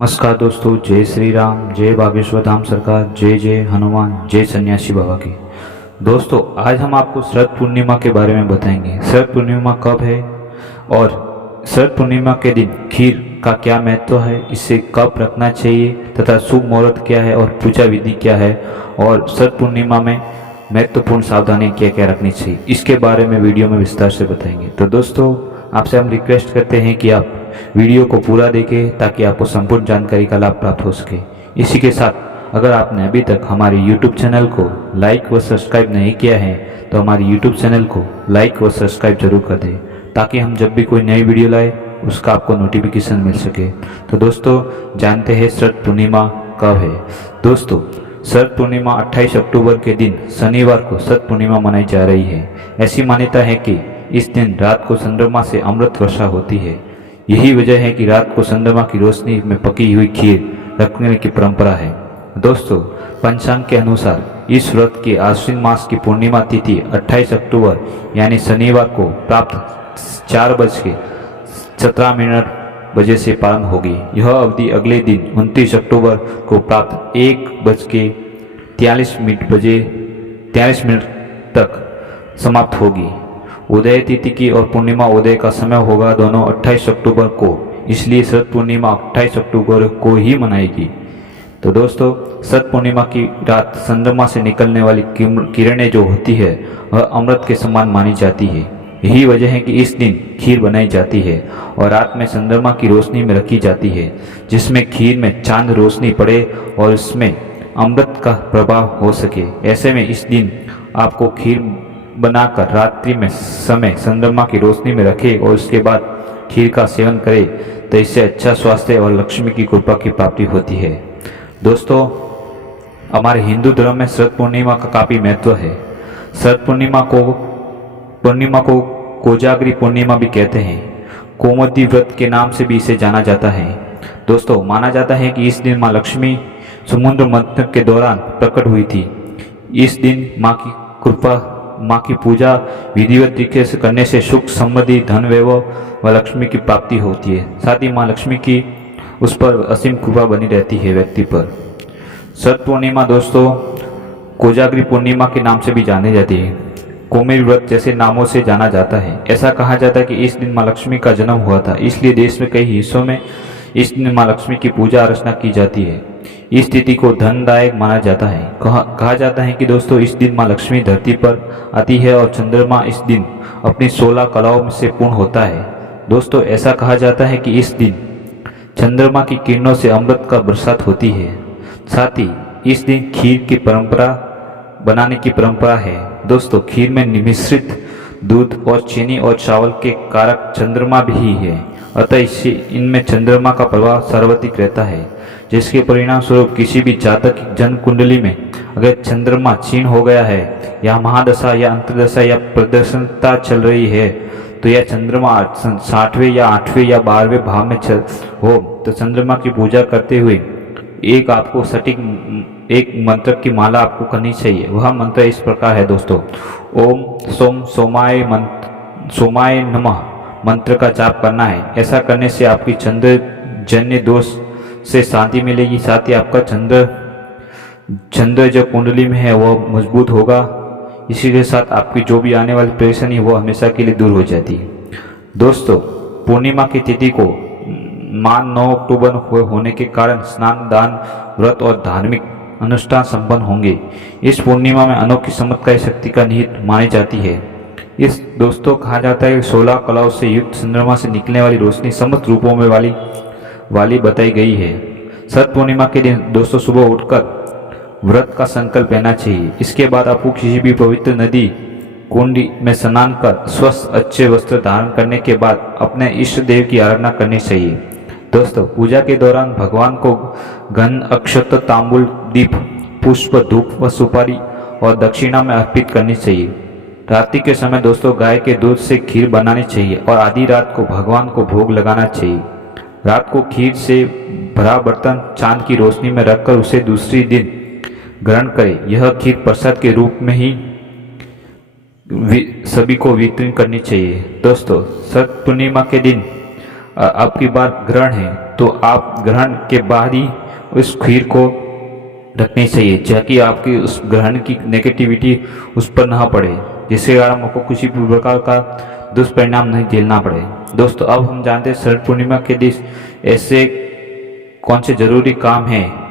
नमस्कार दोस्तों, जय श्री राम, जय बागेश्वर धाम सरकार, जय जय हनुमान, जय सन्यासी बाबा की। दोस्तों, आज हम आपको शरद पूर्णिमा के बारे में बताएंगे। शरद पूर्णिमा कब है और शरद पूर्णिमा के दिन खीर का क्या महत्व है, इसे कब रखना चाहिए तथा शुभ मुहूर्त क्या है और पूजा विधि क्या है, और शरद पूर्णिमा में महत्वपूर्ण सावधानी क्या क्या रखनी चाहिए, इसके बारे में वीडियो में विस्तार से बताएंगे। तो दोस्तों, आपसे हम रिक्वेस्ट करते हैं कि आप वीडियो को पूरा देखें ताकि आपको संपूर्ण जानकारी का लाभ प्राप्त हो सके। इसी के साथ अगर आपने अभी तक हमारे YouTube चैनल को लाइक व सब्सक्राइब नहीं किया है तो हमारे YouTube चैनल को लाइक व सब्सक्राइब जरूर कर दें ताकि हम जब भी कोई नई वीडियो लाए उसका आपको नोटिफिकेशन मिल सके। तो दोस्तों, जानते हैं शरद पूर्णिमा कब है। दोस्तों, शरद पूर्णिमा 28 अक्टूबर के दिन शनिवार को शरद पूर्णिमा मनाई जा रही है। ऐसी मान्यता है कि इस दिन रात को चंद्रमा से अमृत वर्षा होती है। यही वजह है कि रात को चंद्रमा की रोशनी में पकी हुई खीर रखने की परंपरा है। दोस्तों, पंचांग के अनुसार इस व्रत की आश्विन मास की पूर्णिमा तिथि 28 अक्टूबर यानी शनिवार को प्राप्त 4:17 बजे से प्रारंभ होगी। यह अवधि अगले दिन 29 अक्टूबर को प्राप्त 1:43 तक समाप्त होगी। उदय तिथि की और पूर्णिमा उदय का समय होगा दोनों 28 अक्टूबर को, इसलिए शरद पूर्णिमा 28 अक्टूबर को ही मनाएगी। तो दोस्तों, शरद पूर्णिमा की रात चंद्रमा से निकलने वाली किरणें जो होती है वह अमृत के समान मानी जाती है। यही वजह है कि इस दिन खीर बनाई जाती है और रात में चंद्रमा की रोशनी में रखी जाती है, जिसमें खीर में चांद रोशनी पड़े और उसमें अमृत का प्रभाव हो सके। ऐसे में इस दिन आपको खीर बनाकर रात्रि में समय चंद्रमा की रोशनी में रखें और उसके बाद खीर का सेवन करें, तो इससे अच्छा स्वास्थ्य और लक्ष्मी की कृपा की प्राप्ति होती है। दोस्तों, हमारे हिंदू धर्म में शरद पूर्णिमा का काफ़ी महत्व है। शरद पूर्णिमा को कोजागरी पूर्णिमा भी कहते हैं। कौमुदी व्रत के नाम से भी इसे जाना जाता है। दोस्तों, माना जाता है कि इस दिन माँ लक्ष्मी समुद्र मंथन के दौरान प्रकट हुई थी। इस दिन माँ की पूजा विधिवत तरीके से करने से सुख समृद्धि धन वैभव व लक्ष्मी की प्राप्ति होती है। साथ ही माँ लक्ष्मी की उस पर असीम कृपा बनी रहती है व्यक्ति पर। शरद पूर्णिमा दोस्तों कोजागरी पूर्णिमा के नाम से भी जानी जाती है। कोमेर व्रत जैसे नामों से जाना जाता है। ऐसा कहा जाता है कि इस दिन माँ लक्ष्मी का जन्म हुआ था, इसलिए देश में कई हिस्सों में इस दिन माँ लक्ष्मी की पूजा अर्चना की जाती है। इस तिथि को धनदायक माना जाता है। कहा जाता है कि दोस्तों, इस दिन माँ लक्ष्मी धरती पर आती है और चंद्रमा इस दिन अपनी 16 कलाओं से पूर्ण होता है। दोस्तों, ऐसा कहा जाता है कि इस दिन चंद्रमा की किरणों से अमृत का बरसात होती है। साथ ही इस दिन खीर की परंपरा बनाने की परंपरा है। दोस्तों, खीर में मिश्रित दूध और चीनी और चावल के कारक चंद्रमा भी है, अतः इससे इनमें चंद्रमा का प्रभाव सर्वाधिक रहता है, जिसके परिणाम स्वरूप किसी भी जातक की जन्म कुंडली में अगर चंद्रमा क्षीण हो गया है या महादशा या अंतर्दशा या प्रदर्शनता चल रही है, तो यह चंद्रमा 60वें या 8वें या 12वें भाव में हो, तो चंद्रमा की पूजा करते हुए आपको सटीक एक मंत्र की माला आपको करनी चाहिए। वह मंत्र इस प्रकार है दोस्तों, ओम सोमाय नमः मंत्र का जाप करना है। ऐसा करने से आपकी चंद्रजन्य दोष से शांति मिलेगी। साथ ही आपका चंद्र जो कुंडली में है वह मजबूत होगा। इसी के साथ आपकी जो भी आने वाली परेशानी वो हमेशा के लिए दूर हो जाती है। दोस्तों, पूर्णिमा की तिथि को मान 9 अक्टूबर होने के कारण स्नान दान व्रत और धार्मिक अनुष्ठान संपन्न होंगे। इस पूर्णिमा में अनोखी चमत्कारी शक्ति का निहित मानी जाती है। इस दोस्तों कहा जाता है कि 16 कलाओं से युक्त चंद्रमा से निकलने वाली रोशनी समस्त रूपों में वाली बताई गई है। शरद पूर्णिमा के दिन दोस्तों सुबह उठकर व्रत का संकल्प लेना चाहिए। इसके बाद आपको किसी भी पवित्र नदी कुंड में स्नान कर स्वस्थ अच्छे वस्त्र धारण करने के बाद अपने इष्ट देव की आराधना करनी चाहिए। दोस्तों, पूजा के दौरान भगवान को गंध अक्षत तांबुल दीप पुष्प धूप व सुपारी और दक्षिणा में अर्पित करनी चाहिए। रात्रि के समय दोस्तों गाय के दूध से खीर बनानी चाहिए और आधी रात को भगवान को भोग लगाना चाहिए। रात को खीर से भरा बर्तन चांद की रोशनी में रखकर उसे दूसरी दिन ग्रहण करें। यह खीर प्रसाद के रूप में ही सभी को वितरण करनी चाहिए। दोस्तों, शरद पूर्णिमा के दिन आपकी बार ग्रहण है, तो आप ग्रहण के बाद ही उस खीर को रखनी चाहिए, ताकि आपकी उस ग्रहण की नेगेटिविटी उस पर ना पड़े, जिसके कारण आपको किसी भी प्रकार का दुष्परिणाम नहीं झेलना पड़े। दोस्तों अब हम जानते हैं शरद पूर्णिमा के दिन ऐसे कौन से जरूरी काम हैं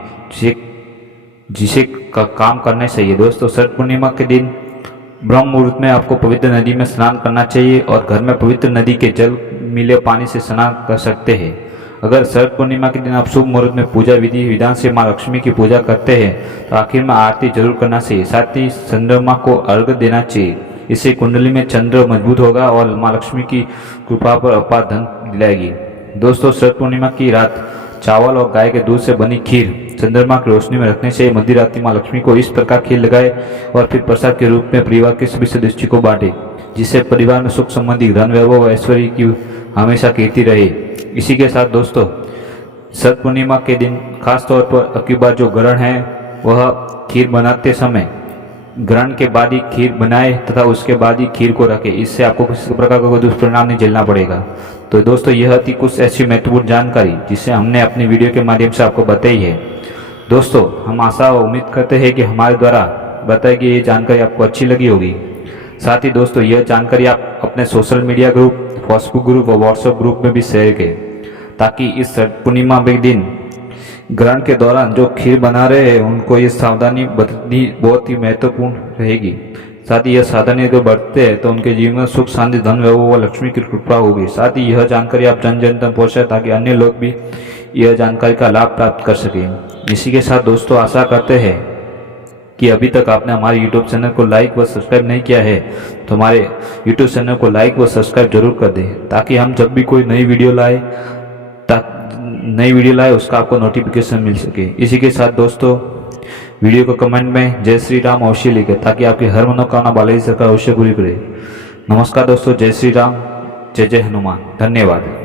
जिसे काम करने चाहिए। दोस्तों शरद पूर्णिमा के दिन ब्रह्म मुहूर्त में आपको पवित्र नदी में स्नान करना चाहिए और घर में पवित्र नदी के जल मिले पानी से स्नान कर सकते हैं। अगर शरद पूर्णिमा के दिन आप शुभ मुहूर्त में पूजा विधि विधान से माँ लक्ष्मी की पूजा करते हैं तो आखिर में आरती जरूर करना चाहिए। साथ ही चंद्रमा को अर्घ्य देना चाहिए, इससे कुंडली में चंद्र मजबूत होगा और माँ लक्ष्मी की कृपा पर अपार धन दिलाएगी। दोस्तों शरद पूर्णिमा की रात चावल और गाय के दूध से बनी खीर चंद्रमा की रोशनी में रखने से मध्य रात्रि माँ लक्ष्मी को इस प्रकार खीर लगाए और फिर प्रसाद के रूप में परिवार के सभी सदस्यों को बांटे, जिससे परिवार में सुख संबंधी धन वैभव व ऐश्वर्य की हमेशा कीर्ति रहे। इसी के साथ दोस्तों शरद पूर्णिमा के दिन खास तौर पर अब की बार जो ग्रहण है वह खीर बनाते समय ग्रहण के बाद ही खीर बनाए तथा उसके बाद ही खीर को रखे, इससे आपको किसी प्रकार का कोई दुष्परिणाम नहीं झेलना पड़ेगा। तो दोस्तों यह थी कुछ ऐसी महत्वपूर्ण जानकारी जिसे हमने अपनी वीडियो के माध्यम से आपको बताई है। दोस्तों हम आशा और उम्मीद करते हैं कि हमारे द्वारा बताई गई ये जानकारी आपको अच्छी लगी होगी। साथ ही दोस्तों यह जानकारी आप अपने social media group, Facebook group और व्हाट्सएप ग्रुप में भी शेयर करें, ताकि इस शरद पूर्णिमा के दिन ग्रहण के दौरान जो खीर बना रहे हैं उनको ये सावधानी बरतनी बहुत ही महत्वपूर्ण रहेगी। साथ ही यह सावधानी अगर बरतते हैं तो उनके जीवन में सुख शांति धन वैभव व लक्ष्मी की कृपा होगी। साथ ही यह जानकारी आप जन जन तक पहुँचाए ताकि अन्य लोग भी यह जानकारी का लाभ प्राप्त कर सकें। इसी के साथ दोस्तों आशा करते हैं कि अभी तक आपने हमारे YouTube चैनल को लाइक व सब्सक्राइब नहीं किया है तो हमारे YouTube चैनल को लाइक व सब्सक्राइब जरूर कर दें, ताकि हम जब भी कोई नई वीडियो लाए उसका आपको नोटिफिकेशन मिल सके। इसी के साथ दोस्तों वीडियो को कमेंट में जय श्री राम अवश्य लिखें, ताकि आपकी हर मनोकामना बालाजी सरकार अवश्य पूरी करे। नमस्कार दोस्तों, जय श्री राम, जय जय हनुमान, धन्यवाद।